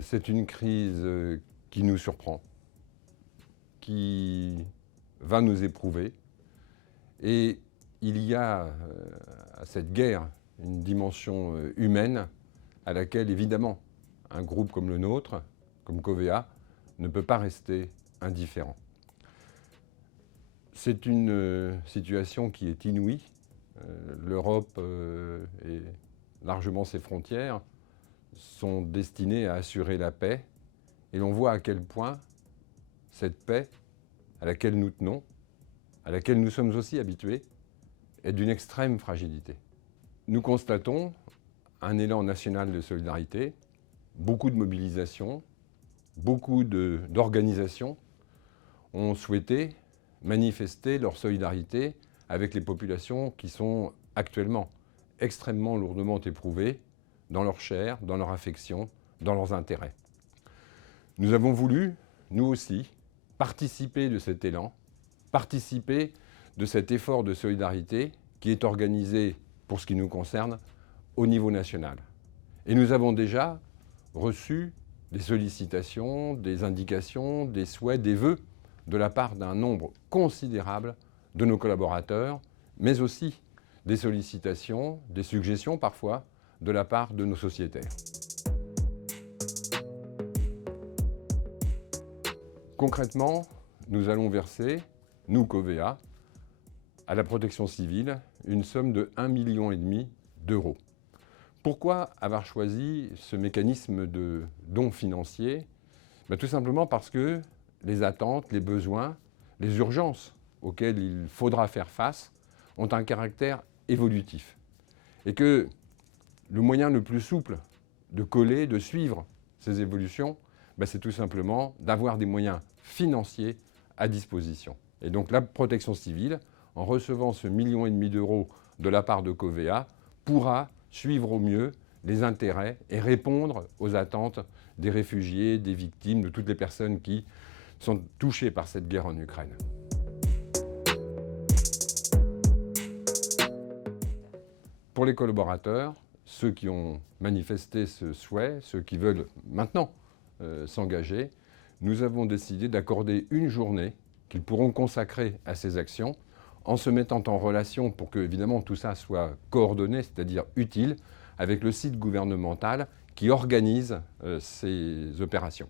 C'est une crise qui nous surprend, qui va nous éprouver. Et il y a à cette guerre une dimension humaine à laquelle, évidemment, un groupe comme le nôtre, comme Covea, ne peut pas rester indifférent. C'est une situation qui est inouïe. L'Europe et largement ses frontières sont destinées à assurer la paix. Et l'on voit à quel point cette paix, à laquelle nous tenons, à laquelle nous sommes aussi habitués, est d'une extrême fragilité. Nous constatons un élan national de solidarité, beaucoup de mobilisation, beaucoup d'organisations ont souhaité manifester leur solidarité avec les populations qui sont actuellement extrêmement lourdement éprouvées dans leur chair, dans leur affection, dans leurs intérêts. Nous avons voulu, nous aussi, participer de cet élan, participer de cet effort de solidarité qui est organisé, pour ce qui nous concerne, au niveau national. Et nous avons déjà reçu des sollicitations, des indications, des souhaits, des vœux de la part d'un nombre considérable de nos collaborateurs, mais aussi des sollicitations, des suggestions parfois, de la part de nos sociétaires. Concrètement, nous allons verser, nous Covea, à la protection civile, une somme de 1,5 million d'euros. Pourquoi avoir choisi ce mécanisme de don financier ? Tout simplement parce que les attentes, les besoins, les urgences auxquelles il faudra faire face ont un caractère évolutif. Et que le moyen le plus souple de coller, de suivre ces évolutions, c'est tout simplement d'avoir des moyens financiers à disposition. Et donc la protection civile, en recevant ce 1,5 million d'euros de la part de Covea, pourra suivre au mieux les intérêts et répondre aux attentes des réfugiés, des victimes, de toutes les personnes qui sont touchées par cette guerre en Ukraine. Pour les collaborateurs, ceux qui ont manifesté ce souhait, ceux qui veulent maintenant s'engager, nous avons décidé d'accorder une journée qu'ils pourront consacrer à ces actions en se mettant en relation pour que, évidemment, tout ça soit coordonné, c'est-à-dire utile, avec le site gouvernemental qui organise ces opérations.